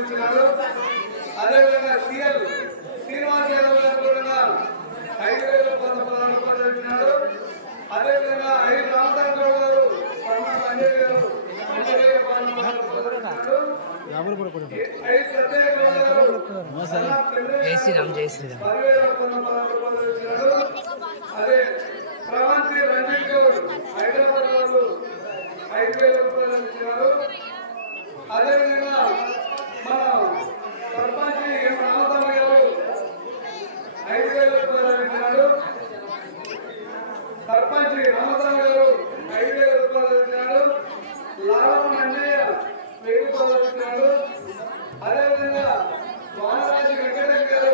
ఇచ్చినారు. అదేవిధంగా సిఎల్ శ్రీనివాస్ యాదవ్ గారు కూడా 5,000 రూపాయలు ఇచ్చినారు. అదేవిధంగా ఐ రామచంద్ర గారు సంజయ్ గారు 5,000 రూపాయలు. ఐ సత్య గారు జై శ్రీరామ్ జై శ్రీరామ్. 10,000 రూపాయలు ఇచ్చినారు. అదే ప్రవంతి రంజిత్ గౌడ్ హైదరాబాద్ వాళ్ళు 5,000 రూపాయలు ఇచ్చినారు. అదేవిధంగా మన సర్పంచ్ రామస్వామి గారు 5,000 రూపాయలు ఇచ్చినారు. సర్పంచ్ రామస్వామి గారు 5,000 రూపాయలు ఇచ్చినారు. లాభం అన్నయ్య 1,000 రూపాయలు ఇచ్చినారు. అదేవిధంగా వానరాజు వెంకటేష్ గారు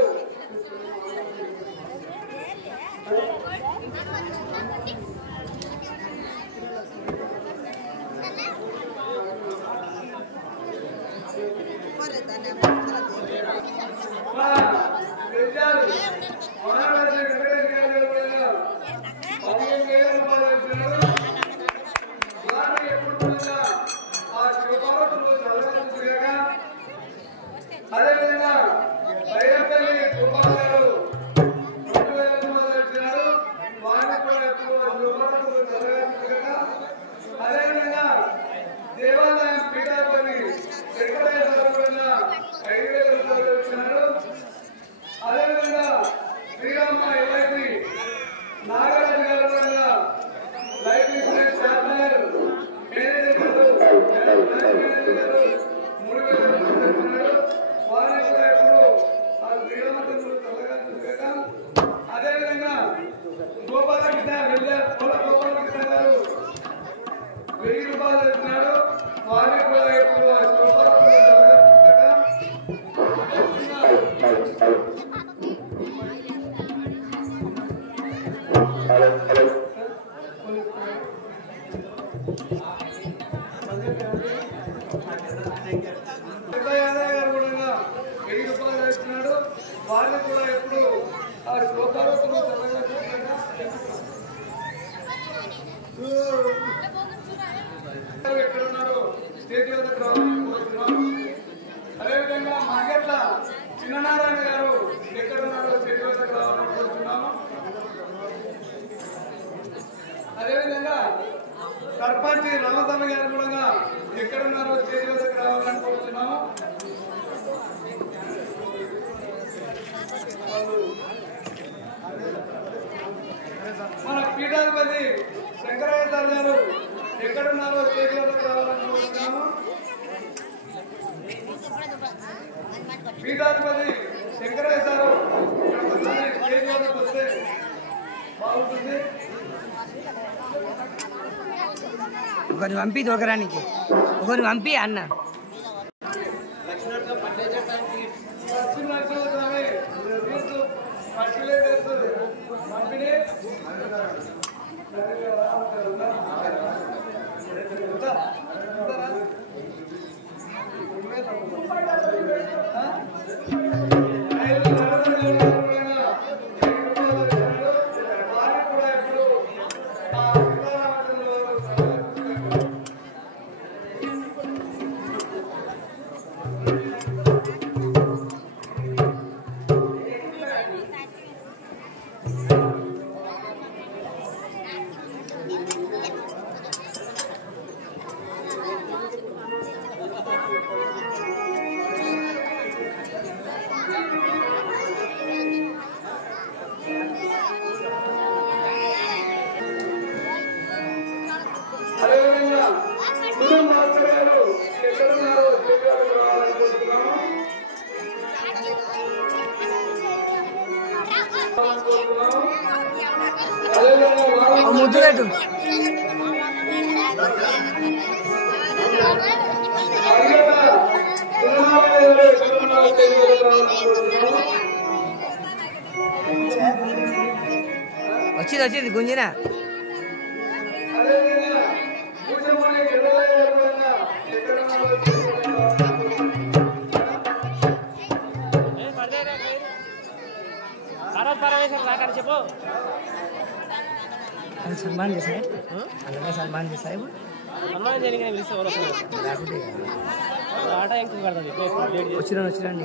అదేవిధంగా బైరపల్లి కుమార్ గారు 2,000 రూపాయలు ఇచ్చినారు. వారిని కూడా అదేవిధంగా దేవాలయం పీఠాధిపతి వెంకటయ్య గారు కూడా 5,000 రూపాయలు ఇచ్చినారు. అదేవిధంగా శ్రీరామ ఎల్ఐసి నాగరాజు గారు కూడా లైఫ్ ఇన్సూరెన్స్ ఛార్జర్ మేనేజర్ గారు 3,000 రూపాయలు ఇచ్చినారు. వారిని కూడా ఎప్పుడు ఆ శ్రీరామచంద్రుడు చల్లగా చూసాక. అదేవిధంగా గోపాలకృష్ణ గోపాలకృష్ణ గారు 1,000 రూపాయలు ఇచ్చినారు. వారిని కూడా ఎప్పుడు యాదవ్ గారు కూడా 1,000 రూపాయలు ఇచ్చినాడు. వారిని కూడా ఎప్పుడు ఆ శ్లోకాలతో ఎక్కడున్నారు స్టేజ్ వద్దకు రావాలని కోరుతున్నాం. అదేవిధంగా మార్కెట్ల చిన్ననారాయణ గారు ఎక్కడున్నారో స్టేజ్ వద్దకు రావాలని కోరుతున్నాము. అదేవిధంగా సర్పంచ్ రామస్వామి గారు కూడా ఎక్కడున్నారో స్టేజ్ వద్దకు రావాలని కోరుతున్నాము. మన పీఠాధిపతి శంకరయ్య సార్ గారు ఎక్కడున్నారో స్టేజ్ వద్దకు రావాలని కోరుతున్నాము. పీఠాధిపతి శంకరయ్య సారు ఒకసారి స్టేజ్ వద్దకు వస్తే బాగుంటుంది. ఒకరిని పంపి దొరకరానికి ఒకరిని పంపి అన్న అదేవిధంగా కుటుంబ మాస్టర్ గారు ఎక్కడున్నారో రావాలని కోరుతున్నాము. ముద్దు పెట్టు. వచ్చింది గుంజినా చెప్పు. సన్మాన్ చేశాయి అలాగే సన్మాన్ చేశాయి సన్మానం చేయడానికి వచ్చిరండి